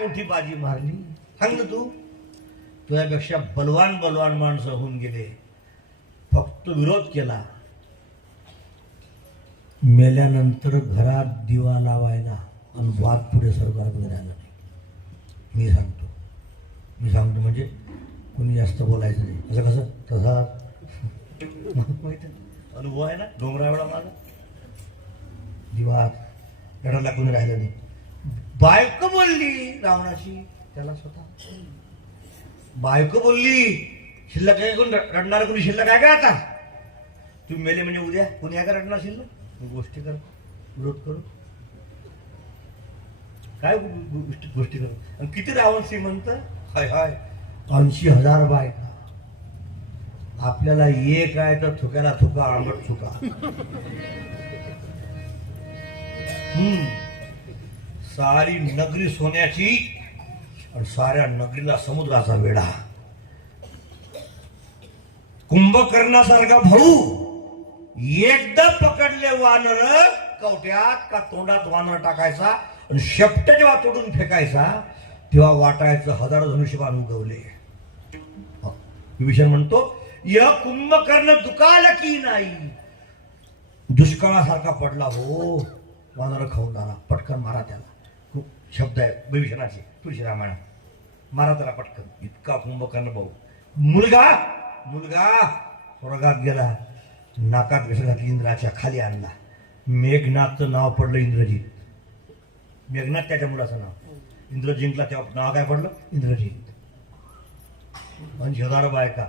मोठी बाजी मारली. सांग ना तू. तुझ्यापेक्षा बलवान बलवान माणसं होऊन गेले, फक्त विरोध केला. मेल्यानंतर घरात दिवा लावायला आणि वाद पुढे सरकार वगैरे आला नाही. मी सांगतो म्हणजे कोणी जास्त बोलायचं नाही. असं कसं तसा अनुभव आहे ना डोंगरावळा माझा. दिवा रडायला कोणी राहिलं नाही. बायको बोलली रावणाची, त्याला स्वतः बायको बोलली, शिल्लक आहे कोण रडणार, कोणी शिल्लक आहे का आता. तुम्ही मेले म्हणजे उद्या कोणी आहे का रडणार शिल्लक. गोष्टी कर, विरोध करू, काय गोष्टी करू. आणि किती रावण श्रीमंत, हाय हाय 80,000 बायका. आपल्याला एक आहे तर थुक्याला थुका, आंबट थुका. सारी नगरी सोन्याची आणि साऱ्या नगरीला समुद्राचा वेढा. कुंभकर्णासारखा भाऊ एकदा पकडले वानर कवट्यात का तोंडात वानर टाकायचा आणि शेपट जेव्हा तोडून फेकायचा तेव्हा वाटायचं हजारो धनुष्यबाण उगवले. विभीषण म्हणतो य कुंभकर्ण दुकाल की नाही. दुष्काळासारखा पडला हो, वानर खाऊन झाला, पटकन मारा त्याला. खूप शब्द आहे विभीषणाचे तुळशी रामायणात. मारा त्याला पटकन. इतका कुंभकर्ण भाऊ. मुलगा स्वर्गात गेला, नाकात घसर घातली, इंद्राच्या खाली आणला. मेघनाथचं नाव पडलं इंद्रजित. मेघनाथ त्याच्या मुलाचं नाव. इंद्र जिंकला तेव्हा नाव काय पडलं इंद्रजित. 80,000 बायका.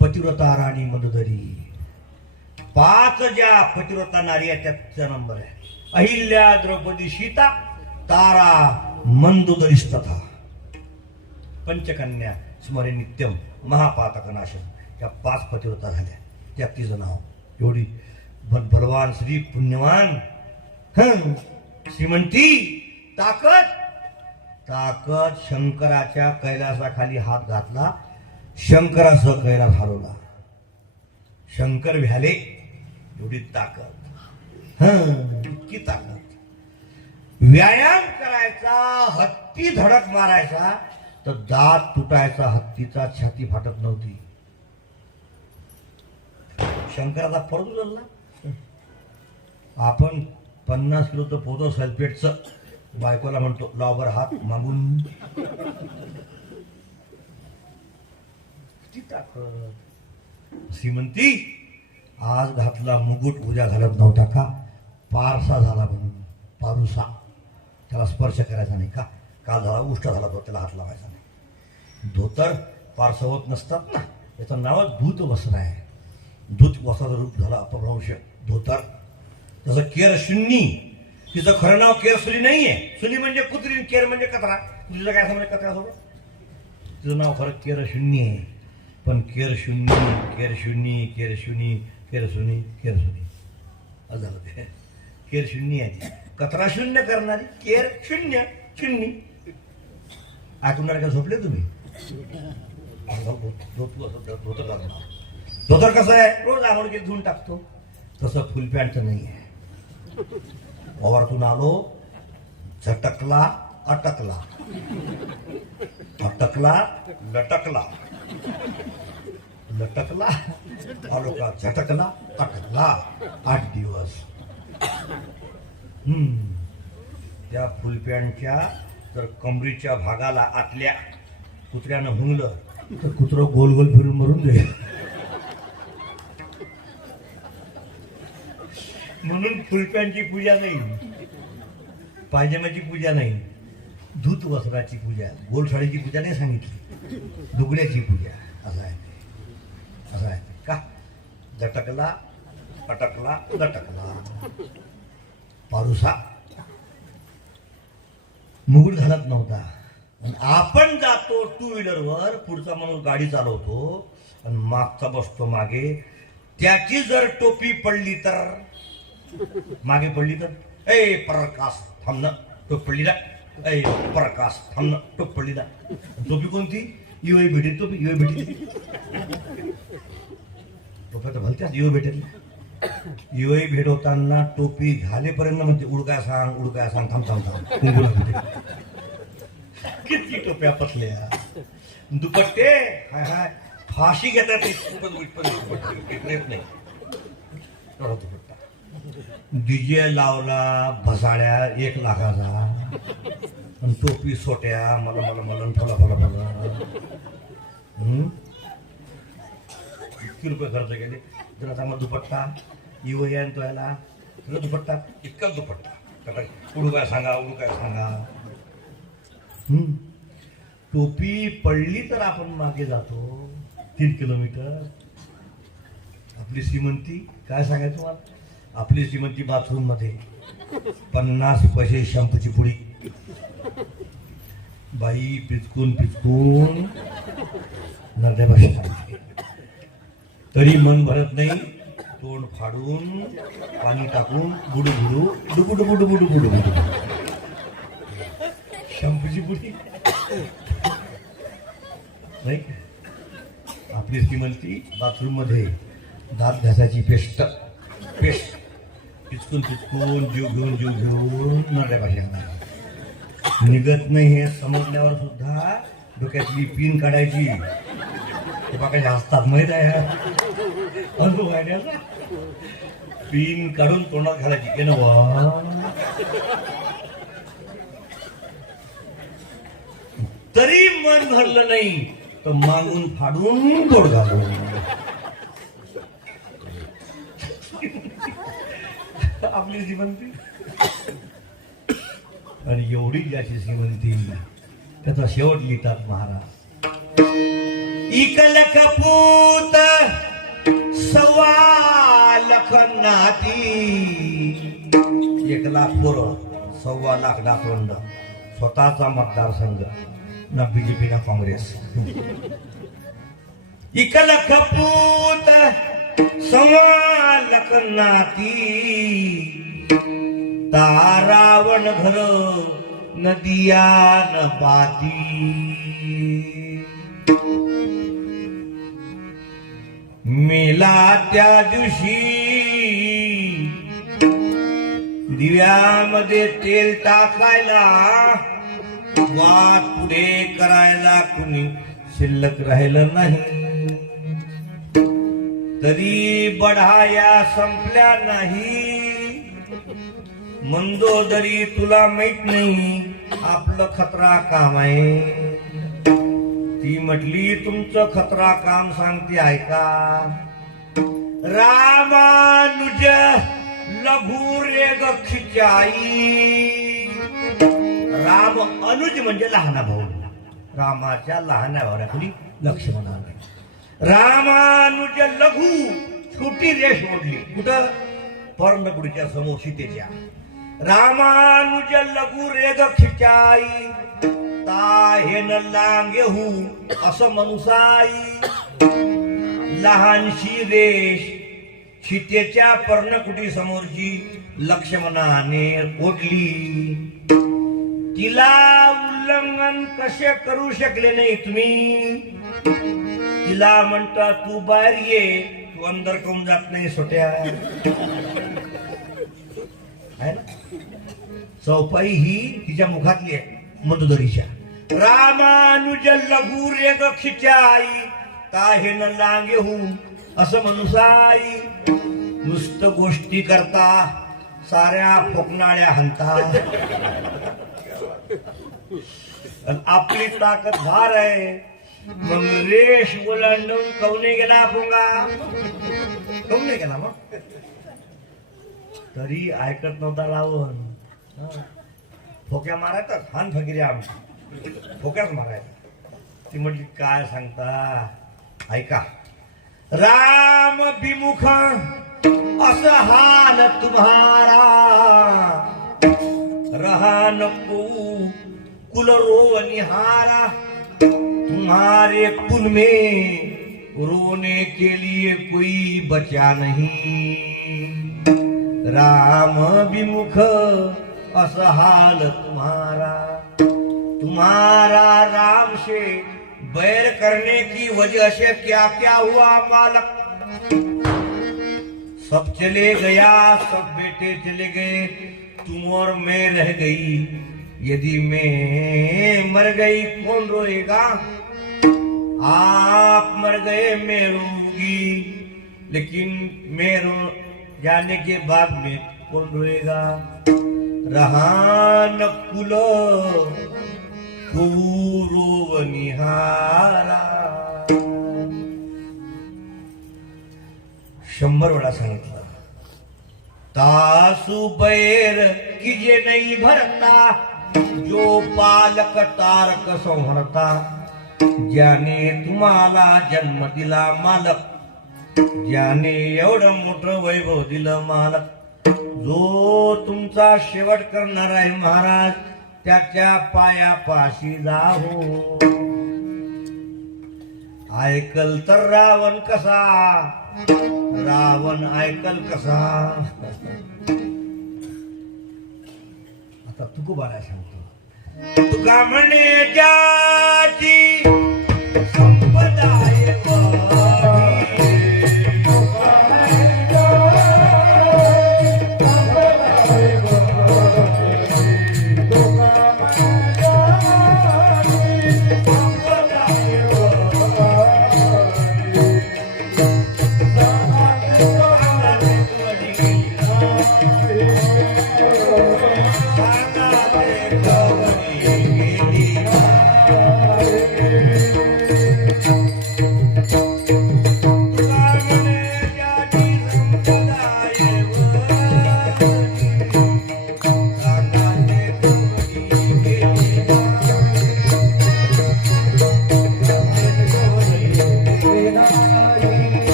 पतिव्रता राणी मंदोदरी. 5 ज्या पतिव्रता नारी आहेत त्याचा नंबर आहे. अहिल्या, द्रौपदी, सीता, तारा, मंदोदरीस्तथा. पंचकन्या स्मरे नित्यम महापातक नाशम. त्या 5 पतिव्रता झाल्या. त्या तिचं नाव. एवढी बलवान श्री पुण्यवान श्रीमंती ताकद. शंकराच्या कैलासाखाली हात घातला, शंकरासह कैलास हलवला. शंकर भ्याले. एवढी ताकद, इतकी ताकद. व्यायाम करायचा, हत्ती धडक मारायचा तर दात तुटायचा, हत्तीचा छाती फाटत नव्हती. शंकराचा फरक उचलला. आपण 50 किलोचं पोतं सल्फेटचं. बायकोला म्हणतो लाव बरं हात मागून. किती ताकद. श्रीमंती आज घातला मुकुट उद्या घालत नव्हता का. पारसा झाला म्हणून, पारुसा. त्याला स्पर्श करायचा नाही का. काल झाला उष्ट झाला तो, त्याला हात लावायचा नाही. धोतर पारसवत नसतात ना, याचं नाव धूत वस्त्र आहे. धूत वस्त्राचं रूप झाला अपभ्रंश धोतर. तसं केर शून्नी, तिचं खरं नाव केर सुली नाहीये. सुली म्हणजे कुत्री, केर म्हणजे कचरा. तुझं काय समज कचऱ्यासोबत. तिचं नाव खरं केर शून्य आहे. पण केर शून्य, केर शून्य, केर शून्य, केर सुनी, केर सुनी असं झालं ते. केर शून्य आहे. कचरा शून्य करणारी केर शून्य शून्य. ऐकून का झोपले तुम्ही. धोतर कसं आहे, रोज आंघोळ धुवून टाकतो. तसं फुल पॅन्ट नाही आहे. वावरातून आलो, झटकला, अटकला, अटकला, लटकला, लटकला, आलो का झटकला, अटकला. 8 दिवस. त्या फुल पॅन्टच्या तर कमरीच्या भागाला आतल्या कुत्र्यानं हुंगलं तर कुत्रं गोल गोल फिरून मरून जाईल. म्हणून फुलप्यांची पूजा नाही, पायजमाची पूजा नाही, धूत वस्त्राची पूजा, गोल साडीची पूजा नाही सांगितली, दुगड्याची पूजा. असं आहे, असं आहे का. झटकला, पटकला, लटकला, पारुसा. मुकुट घालत नव्हता. आपण जातो 2 व्हीलरवर, पुढचा माणूस गाडी चालवतो आणि मागचा बसतो मागे. त्याची जर टोपी पडली तर, मागे पडली तर, ए प्रकाश थांबणं, टोप पडलीला, ए प्रकाश थांबणं, टोप पडलीला. टोपी कोणती. युवाई भेटेल टोपी, युवाई भेटेल. टोप्या तर भलत्याच युवा भेटेल. युवाई भेट होताना टोपी घालेपर्यंत म्हणते उडकाय सांग, उडकाय सांग, थांब थांब थांब. किती टोप्या पतल्या, दुपट्टे हाय हाय फाशी घेतात येत नाही. एवढा दुपट्टा डीजे लावला बसाड्या 1 लाखाचा आणि टोपी सोट्या मला मला मला फला फला फला. किती रुपये खर्च केले. जरा चांगला दुपट्टा इव यान तो याला तुला दुपट्टा इतकाच दुपट्टा उडू काय सांगा उडू काय सांगा. टोपी पडली तर आपण मागे जातो 3 किलोमीटर. आपली श्रीमंती काय सांगायचं तुम्हाला, आपली श्रीमंती बाथरूम मध्ये 50 पैसे शॅम्पूची पुडी. बाई पिचकून पिचकून नरड्या भाषा तरी मन भरत नाही. तोंड फाडून पाणी टाकून बुडू बुडू डुबू डुबू डुबू डुबू डुबू शॅम्पूची पुडी नाही. आपली श्रीमंती बाथरूम मध्ये दात घासाची पेस्ट पिचकून पिचकून जीव घेऊन नरड्या भाषा निघत नाही. हे समजल्यावर सुद्धा डोक्यातली पिन काढायची. ते बाकाच्या हसतात माहित आहे अनुभव आहे ना. पिन काढून तोंडात घालायची तरी मन भरलं नाही तर मागून फाडून तोड घालून. आपली श्रीमंती आणि एवढी ज्याची श्रीमंती त्याचा शेवट लिहितात महाराज. इकल कपूत 1.25 लाख नाती. 1 लाख पोरं 1.25 लाख डाकवंड. स्वतःचा मतदारसंघ ना बीजेपी ना काँग्रेस. इकल कपूत 1.25 लाख नाती. तारावण घर नदिया न पाती. मेला त्या दिवशी दिव्यामध्ये तेल टाकायला वाट पुढे करायला कुणी शिल्लक राहिलं नाही. तरी बढाया संपल्या नाही. मंदोदरी तुला माहित नाही आपलं खतरा काम आहे. ती म्हटली तुमचं खतरा काम सांगते ऐका. रामानुज लघु रेग खिचाई. राम अनुज म्हणजे लहान भाऊ. रामाच्या लहान भावाला कुणी लक्ष्मणाला. रामानुज लघु छोटी रेष ओढली कुठं पर्णकुडीच्या समोर सीतेच्या. रामानुज लघु रेग खिचाई. ताहेन लांगेहू असं मनुसाई. लहानशी रेष सीतेच्या पर्णकुटी समोरची लक्ष्मणाने ओढली. तिला उल्लंघन कसे करू शकले नाही तुम्ही. तिला म्हणता तू बाहेर ये. तू अंदर करून जात नाही सोट्या. चौपाई ही तिच्या मुखातली आहे मंदोदरीच्या. रामानुज लघु रेग खिचाई. काहे न लांगेहू असं मनुसाई. नुसतं गोष्टी करता साऱ्या फोकनाळ्या हंता. आपली ताकद भार आहे. मग रेष ओलांडून कवने गेला पोंगा. कवने गेला मग तरी ऐकत नव्हता रावण. फोक्या मारायचा हान फगिरी आमची फोक्याच मारायचा. ती म्हटली काय सांगता ऐका. राम विमुख असं हाल तुम्हारा. रहा नको कुल रो निहारा. तुम्हारे कुल में रोने के लिए कोई बचा नहीं. राम विमुख असं हाल तुम्हारा. तुम्हारा राम से बैर करने की वजह से क्या क्या हुआ मालक. सब चले गया सब बेटे चले गए. तुम और मैं रह गई. यदि मैं मर गई कौन रोएगा? आप मर गए मैं रोऊंगी, लेकिन मैं रो जाने के बाद में कौन रोएगा? रहा नकुल कौरव निहारा. 100 वेळा सांगितलं. तासु बैर कीजे नहीं भरता, जो पालक तारक संहरता. ज्याने तुम्हाला जन्म दिला मालक, ज्याने एवढं मोठं वैभव दिलं मालक, जो तुमचा शेवट करणार आहे महाराज, त्याच्या पायापाशी जाहो. ऐकल तर रावण कसा, रावण ऐकल कसा. आता तुकोबाला सांगतो. तुका म्हणे ज्याची संपदा आहे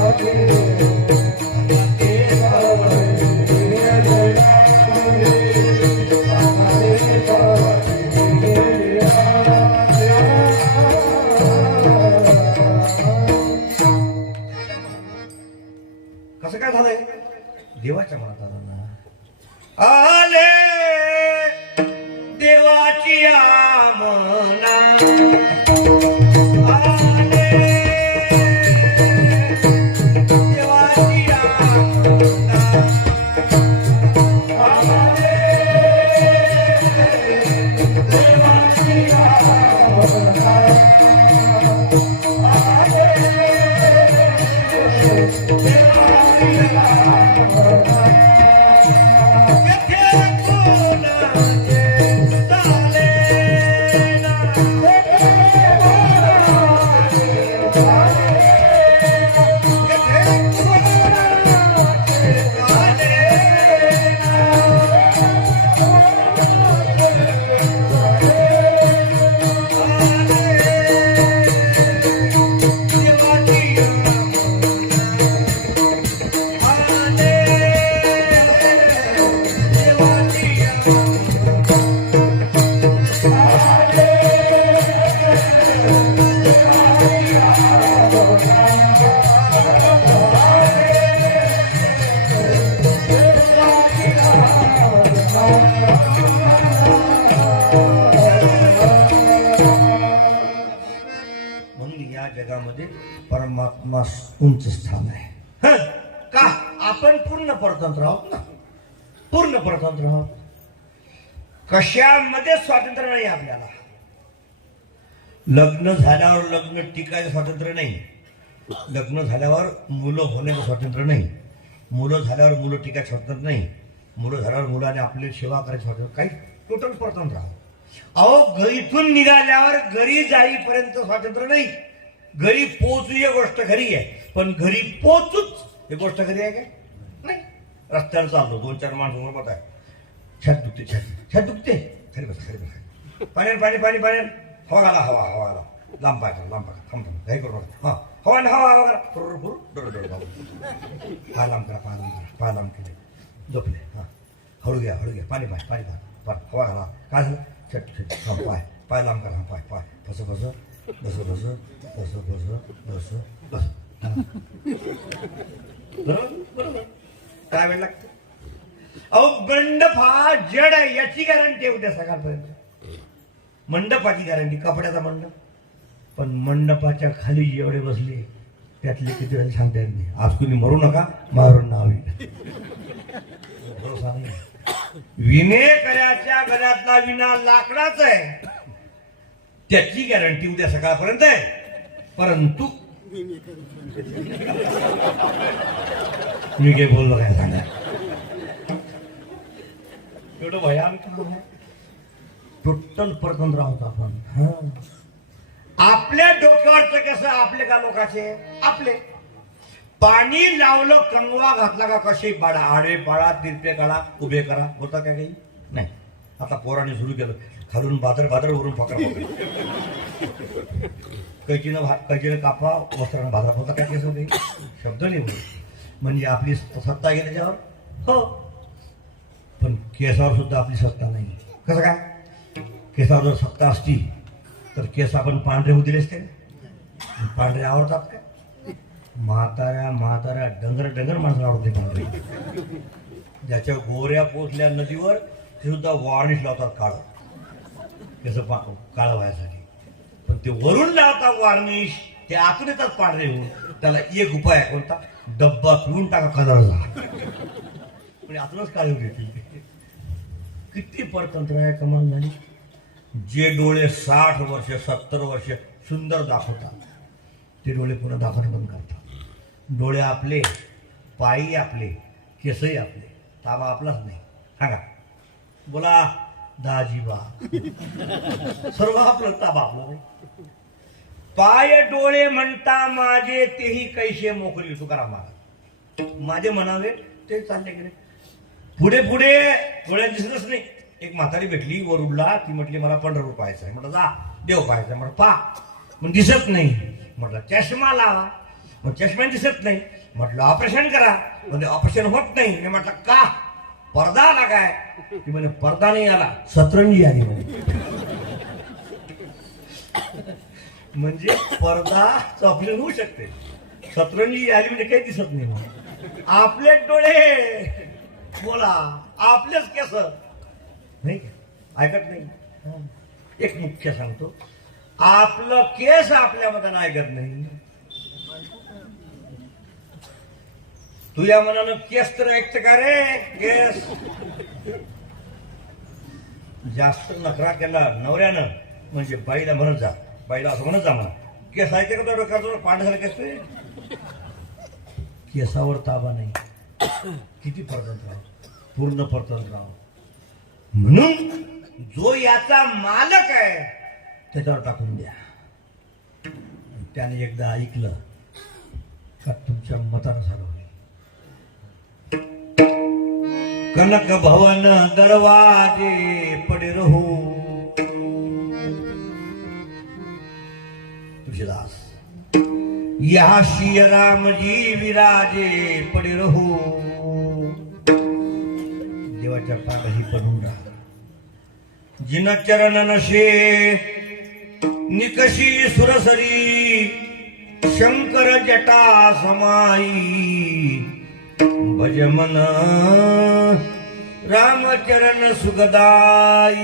वाढी, कसं काय झालंय? देवाच्या मनात आलं ना. आले देवाची आमना, आले देवाची आमना, आले देवाची आमना. जगामध्ये परमात्मा उंच स्थान आहे. का? आपण पूर्ण परतंत्र आहोत ना, पूर्ण परतंत्र आहोत. कशामध्ये स्वातंत्र्य नाही आपल्याला. लग्न झाल्यावर लग्न टिकायचं स्वातंत्र्य नाही, लग्न झाल्यावर मुलं होण्याचं स्वातंत्र्य नाही, मुलं झाल्यावर मुलं टिकायचं स्वातंत्र्य नाही, मुलं झाल्यावर मुलाने आपली सेवा करायचं स्वातंत्र्य, काही टोटल परतंत्र आहोत. अहो, इथून निघाल्यावर घरी जाईपर्यंत स्वातंत्र्य नाही. घरी पोहोचू ही गोष्ट खरी आहे, पण घरी पोहोचूच ही गोष्ट खरी आहे काय? नाही. रस्त्यावर चाललो, 2-4 माणसं समोर आहे, छत दुखते, छत दुखते, खाली बस, खाली बस, पाणी पाणी पाणी पाणी, हवा घाला, हवा हवा घाला, लांब पाय थांब थांब, काही करू नका. हा, हवा हवा हवा करा, पाय लांब करा, पाय लांब करा, पाय लांब केले, झोपले. हा, हळू घ्या, पाणी पाय, पाणी पाय, हवा घाला. काय झालं? छट छट, थांब, पाय पाय लांब करा, पाय पाय बस बस बस बस बस बस बस बस. बरोबर. काय वेळ लागतो? अहो, मंडप हा जड आहे याची गॅरंटी आहे उद्या सकाळपर्यंत. मंडपाची गॅरंटी, कपड्याचा मंडप, पण मंडपाच्या खाली जेवढे बसले त्यातले किती वेळ सांगता येत नाही. आज कुणी मरू नका, मारून नाव भरोसा नाही. विनेकऱ्याच्या घरातला विना लाकडाच आहे, त्याची गॅरंटी उद्या सकाळपर्यंत आहे. परंतु मी काय बोललो काय सांगा, एवढं भयानक टोटल परतंत्र आहोत आपण. आपल्या डोक्यावरचं कसं आपले का लोकांचे आपले. पाणी लावलं कंगवा घातला का कसे पाडा, आडवे पाडा, तिरपे काढा, उभे करा, होता का काही नाही. आता पोराने सुरू केलं खालून बादर बादर वरून पकडा, कैचीनं कापा, वस्त्रानं भाजरा, होता काय केस होते शब्द नाही बोल. म्हणजे आपली सत्ता आहे त्याच्यावर हो, पण केसावर सुद्धा आपली सत्ता नाही. कसं काय, केसावर जर सत्ता असती तर केस आपण पांढरे होऊ दिले असते. पांढरे आवडतात का? म्हाताऱ्या डंगर माणसाला आवडते पांढरे. ज्याच्या गोऱ्या पोचल्या नदीवर ते सुद्धा वॉर्निश लावतात काळ केस काळ व्हायसाठी. पण ते वरून लावतात वॉर्निश, ते आतून येतात पांढरे होऊन. त्याला एक उपाय आहे कोणता, डब्बा पिऊन टाका कलरला, म्हणजे आतूनच काळी होती. किती परतंत्र आहे, कमाल झाली. जे डोळे 60 वर्ष 70 वर्ष सुंदर दाखवतात ते डोळे पुन्हा दाखवणं बंद करतात. डोळे आपले, पायही आपले, केसही आपले, ताबा आपलाच नाही. सांगा बोला दाजीबा, सर्व आपलं, ताबा आपलं. पाय डोळे म्हणता माझे तेही कैसे मोकळी. तुकाराम महाराज, माझे म्हणावे ते चालले गेले. पुढे पुढे डोळ्यात दिसतच नाही. एक म्हातारी भेटली वरुडला, ती म्हटली मला पंढरपूर पाहायचं आहे. म्हटलं जा, देव पाहायचं. म्हटलं पा, मग दिसत नाही. म्हटलं चष्मा लावा, मग चष्मा दिसत नाही. म्हटलं ऑपरेशन करा, म्हणजे ऑपरेशन होत नाही. मी म्हटलं का, पडदा आला काय? ती म्हणे पडदा नाही आला, सतरंजी आली म्हणे. म्हणजे पडदा ऑपरेशन होऊ शकते, सतरंजी आली म्हणजे काही दिसत नाही. आपले डोळे बोला, आपलेच केस नाही, ऐकत नाही. एक मुख्य सांगतो, आपलं केस आपल्यामध्ये ऐकत नाही. तू या मनानं केस तर ऐकत का रे? केस जास्त नखरा केला नवऱ्यानं म्हणजे बाईला म्हणत जा, बाईला असं म्हणत जा म्हणा, केस ऐकते का तो डोक्यावर पांढरा केस. केसावर ताबा नाही. किती परतंत्र आहोत, पूर्ण परतंत्र आहोत. म्हणून जो याचा मालक आहे त्याच्यावर टाकून द्या. त्याने एकदा ऐकलं का तुमच्या मतानुसार होईल. कनक भवन दरवाजे पडे रहो. तुळशीदास, यहाँ श्री राम जी विराजे पडे रहो. देवाच्या पाठही पडून राहा. जिन चरण नशे निकशी सुरसरी, शंकर जटा समाई. भज मन रामचरण सुखदाई.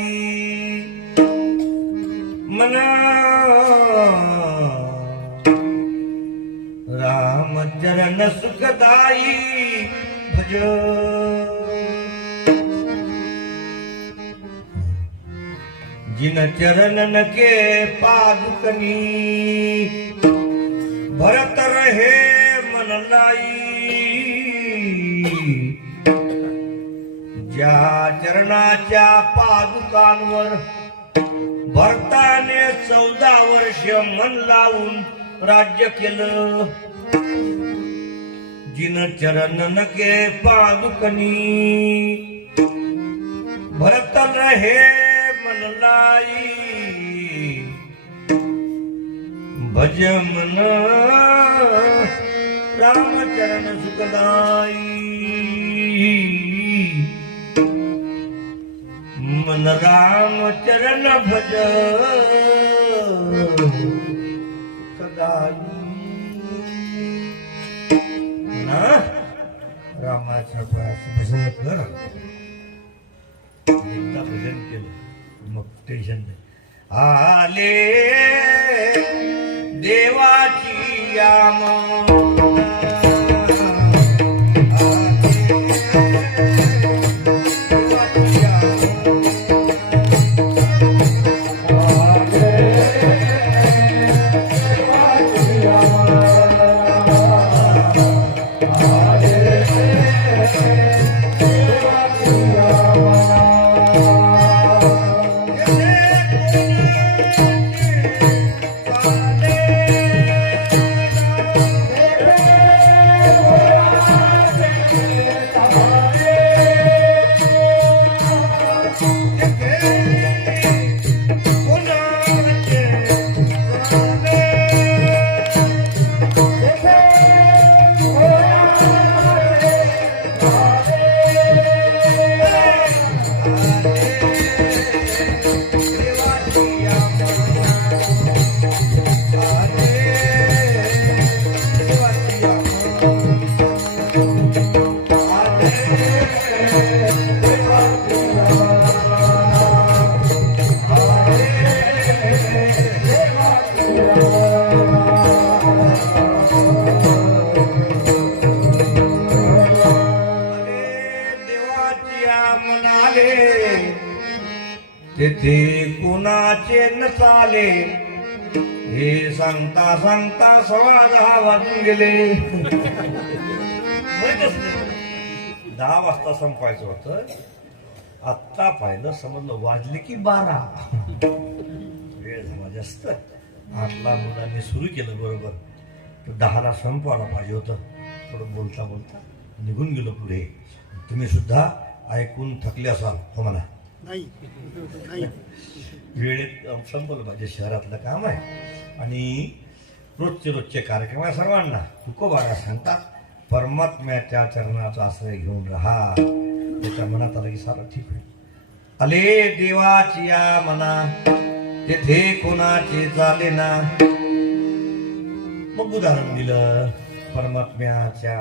मन रामचरण सुखदाई भज. जिन चरणन के पादुकनी, भरत रहे मन लाई. ज्या चरणाच्या पादुकांवर भरताने 14 वर्ष मन लावून राज्य केलं. जिन चरणन के पादुकनी, भरत रहे मन लाई. भज मन रामचरण सुखदाई. मन रामचरण भज सदाई. ना रामाच्या पायाचं भजन कर. एकदा भजन केलं मग टेन्शन नाही. आले देवाची आम झाले तेथे कुणाचे नसाले. हे सांगता सांगता 10:15 वाजून गेले. 10 वाजता संपायचं होतं. आत्ता पाहिलं समजलं वाजले की 12. वेळ झाला जास्त. 8ला मुलांनी सुरू केलं बरोबर, तर 10ला संपवायला पाहिजे होतं. थोडं बोलता बोलता निघून गेलो पुढे. तुम्ही सुद्धा ऐकून थकले असाल हो मला. वेळेत संपवलं पाहिजे, शहरातलं काम आहे आणि रोजचे कार्यक्रम आहे सर्वांना. तुकोबारा सांगतात परमात्म्याच्या चरणाचा आश्रय घेऊन राहा. त्याच्या मनात आलं की सारं ठीक होईल. आले देवाची या मना तेथे कोणाचे झाले ना. मग उदाहरण दिलं परमात्म्याच्या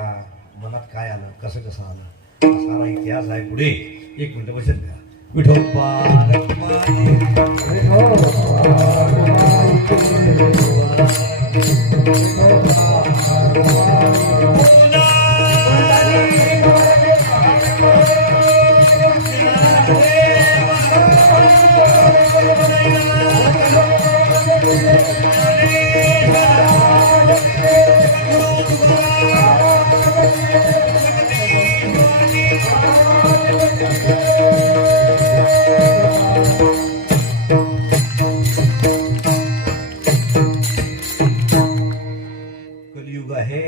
मनात काय आलं, कसं कसं आलं. सारा इतिहास आहे पुढे. 1 मिनिट बसेल का. विठोबा कलियुग आहे.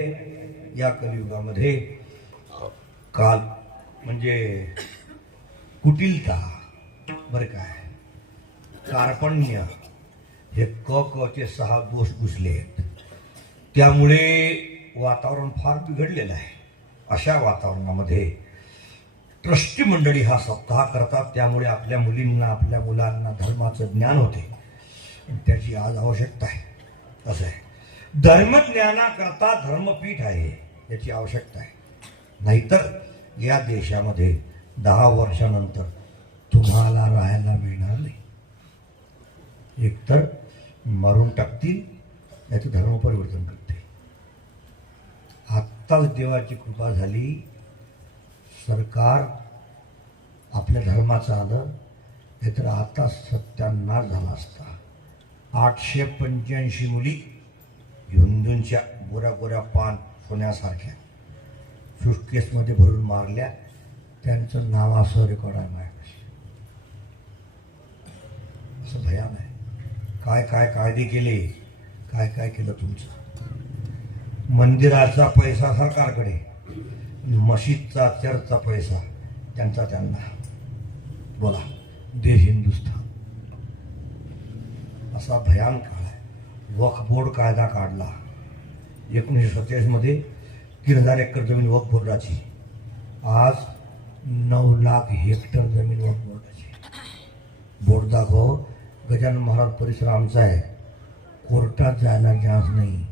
या कलियुगामध्ये काल म्हणजे कुटिलता बरं काय, कार्पण्य हे क चे 6 दोष घुसले आहेत. त्यामुळे वातावरण फार बिघडलेलं आहे. अशा वातावरणामध्ये ट्रस्टी मंडळी हा सप्ताह करतात. त्यामुळे आपल्या मुलींना आपल्या मुलांना धर्माचं ज्ञान होते. त्याची आज आवश्यकता आहे. असं आहे, धर्मज्ञानाकरता धर्मपीठ आहे याची आवश्यकता आहे. नाहीतर या देशामध्ये 10 वर्षानंतर तुम्हाला राहायला मिळणार नाही. एकतर मारून टाकतील याचं धर्म परिवर्तन करते. आत्ताच देवाची कृपा झाली, सरकार आपल्या धर्माचं आलं, नाहीतर आता सत्यानाश झाला असता. 885 मुली हिंदूंच्या गोऱ्या गोऱ्या पान सोन्यासारख्या सुटकेसमध्ये भरून मारल्या. त्यांचं नाव असं रेकॉर्ड आहे माझ्यापाशी. असं भयान आहे. काय काय कायदे केले, काय काय केलं तुमचं. मंदिराचा पैसा सरकारकडे, मशीदचा चर्चचा पैसा त्यांचा त्यांना. बोला, देश हिंदुस्थान असा भयान काळ आहे. वक्फ बोर्ड कायदा काढला 1947 मध्ये. 3000 एकर जमीन वक्फ बोर्डाची. आज 9 लाख हेक्टर जमीन वक्फ बोर्डाची. बोर्ड दाखव. गजानन महाराज परिसर आमचा आहे. कोर्टात जायला चान्स नाही.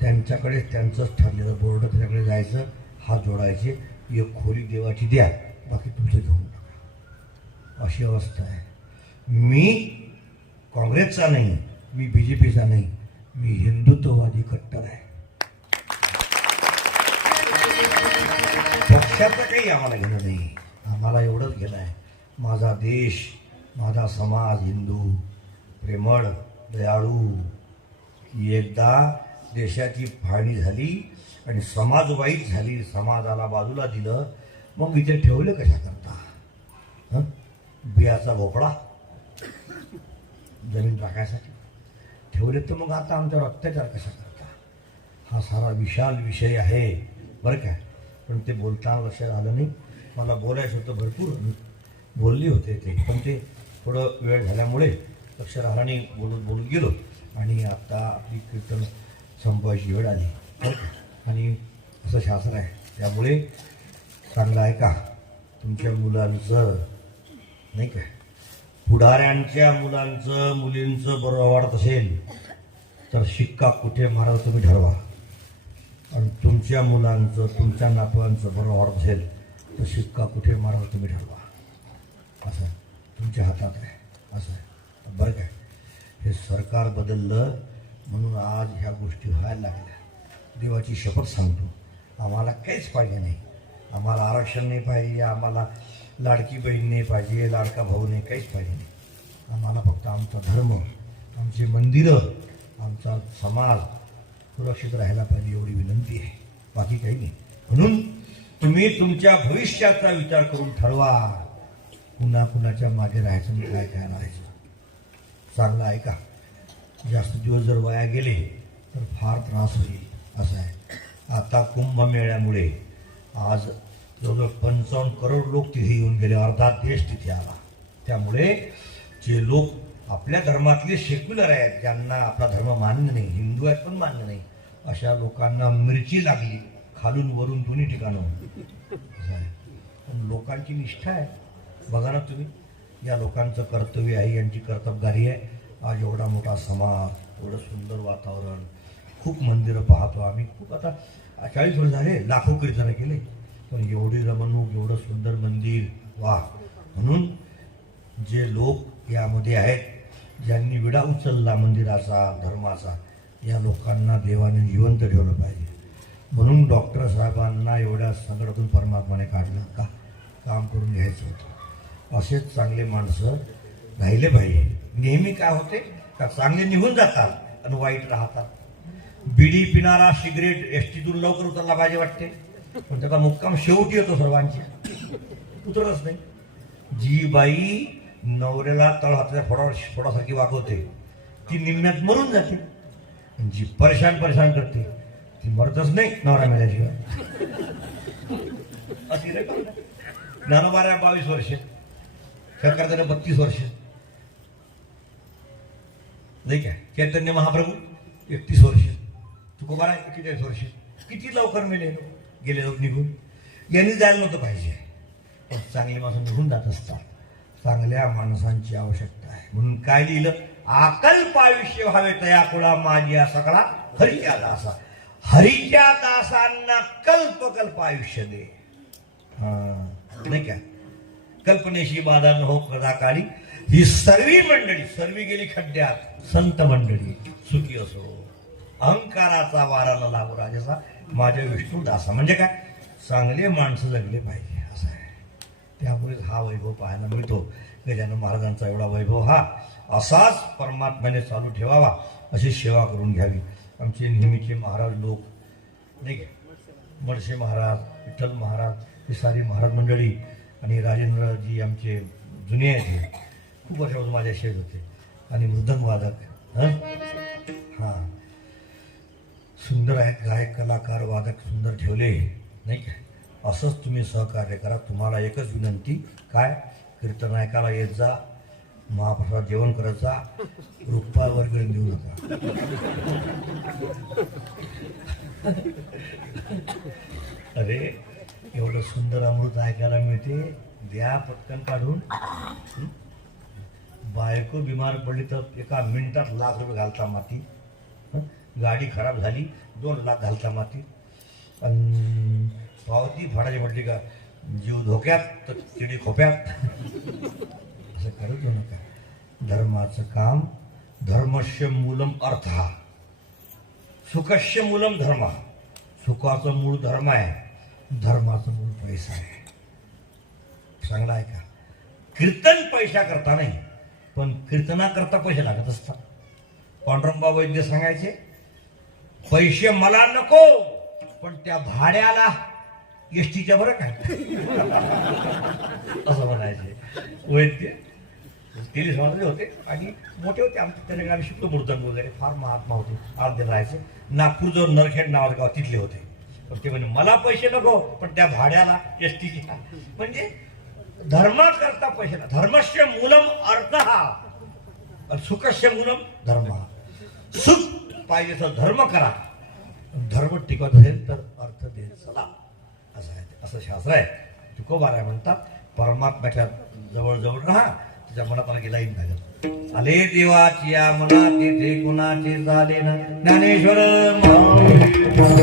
त्यांच्याकडेच त्यांचंच ठरलेलं बोर्ड, त्याच्याकडे जायचं, हात जोडायचे, एक खोली देवाची द्या, बाकी तुमचं घेऊन टाका. अशी अवस्था आहे. मी काँग्रेसचा नाही, मी BJPचा नाही, मी हिंदुत्ववादी कट्टर आहे. पक्षाचं काही आम्हाला घेणं नाही. आम्हाला एवढंच घेणं आहे, माझा देश, माझा समाज हिंदू, प्रेमळ, दयाळू. एकदा देशाची फाळणी झाली आणि समाज वाईट झाली, समाजाला बाजूला दिलं, मग इथे ठेवलं कशा करता. बियाचा भोपळा जमीन टाकायसाठी ठेवले, तर मग आता आमच्यावर अत्याचार कशा करता. हा सारा विशाल विषय आहे बरं काय. पण ते बोलताना लक्षात आलं नाही. मला बोलायचं होतं, भरपूर बोलली होते ते, पण ते थोडं वेळ झाल्यामुळे लक्ष राहिलं नाही. बोलत गेलो आणि आता आपली कीर्तन संपवायची वेळ आली बरं का. आणि असं शास्त्र आहे, त्यामुळे चांगलं ऐका. तुमच्या मुलांचं नाही काय, पुढाऱ्यांच्या मुलांचं मुलींचं बरोबर वाढत असेल तर शिक्का कुठे मारावं तुम्ही ठरवा. आणि तुमच्या मुलांचं तुमच्या नातवांचं बरोबर वाढत असेल तर शिक्का कुठे मारावं तुम्ही ठरवा. असं तुमच्या हातात आहे. असं आहे बरं काय. हे सरकार बदललं म्हणून आज ह्या गोष्टी व्हायला लागल्या. देवाची शपथ सांगतो, आम्हाला काहीच पाहिजे नाही. आम्हाला आरक्षण नाही पाहिजे, आम्हाला लाडकी बहीण नाही पाहिजे, लाडका भाऊ नाही, काहीच पाहिजे नाही. आम्हाला फक्त आमचा धर्म, आमचे मंदिरं, आमचा समाज सुरक्षित राहायला पाहिजे एवढी विनंती आहे, बाकी काही नाही. म्हणून तुम्ही तुमच्या भविष्याचा विचार करून ठरवा, कुणा कुणाच्या मागे राहायचं आणि काय काय राहायचं. चांगलं आहे का? जास्त दिवस जर वाया गेले तर फार त्रास होईल असं आहे. आता कुंभमेळ्यामुळे आज जवळजवळ 55 करोड लोक तिथे येऊन गेले, अर्धा देश तिथे आला. त्यामुळे जे लोक आपल्या धर्मातले सेक्युलर आहेत, ज्यांना आपला धर्म मान्य नाही, हिंदू आहेत पण मान्य नाही, अशा लोकांना मिरची लागली खालून वरून दोन्ही ठिकाणं. पण लोकांची निष्ठा आहे, बघा ना तुम्ही. या लोकांचं कर्तव्य आहे, यांची कर्तबगारी आहे. आज एवढा मोठा समाज, एवढं सुंदर वातावरण, खूप मंदिरं पाहतो आम्ही. खूप आता 40 वर्ष झाले, लाखो कीर्तनं केले, पण एवढी रमणूक, एवढं सुंदर मंदिर, वा. म्हणून जे लोक यामध्ये आहेत, ज्यांनी विडा उचलला मंदिराचा, धर्माचा, या लोकांना देवाने जिवंत ठेवलं पाहिजे. म्हणून डॉक्टर साहेबांना एवढ्या संकटातून परमात्माने काढलं का? काम करून घ्यायचं होतं. असेच चांगले माणसं राहिले पाहिजे. नेहमी काय होते का, चांगले निघून जातात आणि वाईट राहतात. बिडी पिणारा सिगरेट एसटीतून लवकर उतरला पाहिजे वाटते, पण त्याचा मुक्काम शेवटी येतो सर्वांची, उतरतच नाही. जी बाई नवऱ्याला तळहातल्या फोडासारखी वागवते ती निम्म्यात मरून जाते. जी परेशान करते ती मरतच नाही नवरा मेल्याशिवाय. अशी रे ज्ञानोबारा 22 वर्ष, शंकराचार्य 32 वर्ष, नाही काय. चैतन्य महाप्रभू 31 वर्ष, तुकोबारा 41 वर्ष. किती लवकर गेले लोक निघून. यांनी जायला नव्हतं पाहिजे, पण चांगली माणसं निघून जात असतात. चांगल्या माणसांची आवश्यकता आहे. म्हणून काय लिहिलं, आकल्प आयुष्य व्हावे तया कुळा माझी सगळा हरिच्या दासा. हरीच्या दासांना कल्प आयुष्य दे. नाही का, कल्पनेशी बाधा न हो कदा काळी. ही सर्वी गेली खड्ड्यात, संत मंडळी सुखी असो. अहंकाराचा वारा न लागू राजाचा माझ्या विष्णू दासा. म्हणजे काय, चांगले माणसं जगले पाहिजे असं आहे. त्यामुळे हा वैभव पाहायला मिळतो. गजानन महाराजांचा एवढा वैभव हा असाच परमात्म्याने चालू ठेवावा, अशी सेवा करून घ्यावी. आमचे नेहमीचे महाराज लोक, नाही का, मडसे महाराज, विठ्ठल महाराज, ही सारी महाराज मंडळी आणि राजेंद्रजी आमचे जुने आहेत, खूप वर्षापासून माझ्या शेत होते. आणि मृदंग वादक हां सुंदर आहेत, गायक कलाकार वादक सुंदर ठेवले, नाही का. असंच तुम्ही सहकार्य करा. तुम्हाला एकच विनंती, काय, कीर्तन ऐकायला येत जा, महाप्रसाद जेवण करत जा, रुपया वगैरे देऊ नका. अरे एवढं सुंदर अमृत ऐकायला मिळते, द्या पटकन काढून. बायको बिमार पडली तर एका मिनिटात लाख रुपये घालता माती. गाडी खराब झाली 2 लाख घालता माती. आणि पावती फाडायची म्हटली का जीव धोक्यात तर चिडी खोप्यात. असं करत जाऊ नका. धर्माचं काम, धर्मस्य मूलम अर्थ, सुखस्य मूलम धर्म. सुखाचं मूळ धर्म आहे, धर्माचं मूळ पैसा आहे. चांगला आहे का. कीर्तन पैसा करता नाही, पण कीर्तना करता पैसे लागत असतात. पांडुरंगबा वैद्य सांगायचे, पैसे मला नको, पण त्या भाड्याला एसटीच्या बरं काय. असं म्हणायचे वैद्य. तेली समाजाचे होते आणि मोठे होते. आमच्या त्याने आम्ही शिकलो मृदंग वगैरे, फार महात्मा होते. अर्धे राहायचे. नागपूरजवळ नरखेड नावाचं गाव तिथले होते. पण ते म्हणजे मला पैसे नको, पण त्या भाड्याला एसटीची. म्हणजे धर्मा करता पैसे, धर्मस्य मूलम अर्थ हा, सुखस्य मूलम धर्म. सुख पाहिजे तर धर्म करा, धर्म टिकवत असेल तर अर्थ देत चला, असं आहे. असं शास्त्र आहे. तुकोबारा म्हणतात, परमात्म्याच्या जवळ राहा, तुझ्या मनात गेला येईल लागत. आले देवाची या मना तेथे कुणाचे झाले ना. ज्ञानेश्वर महाराज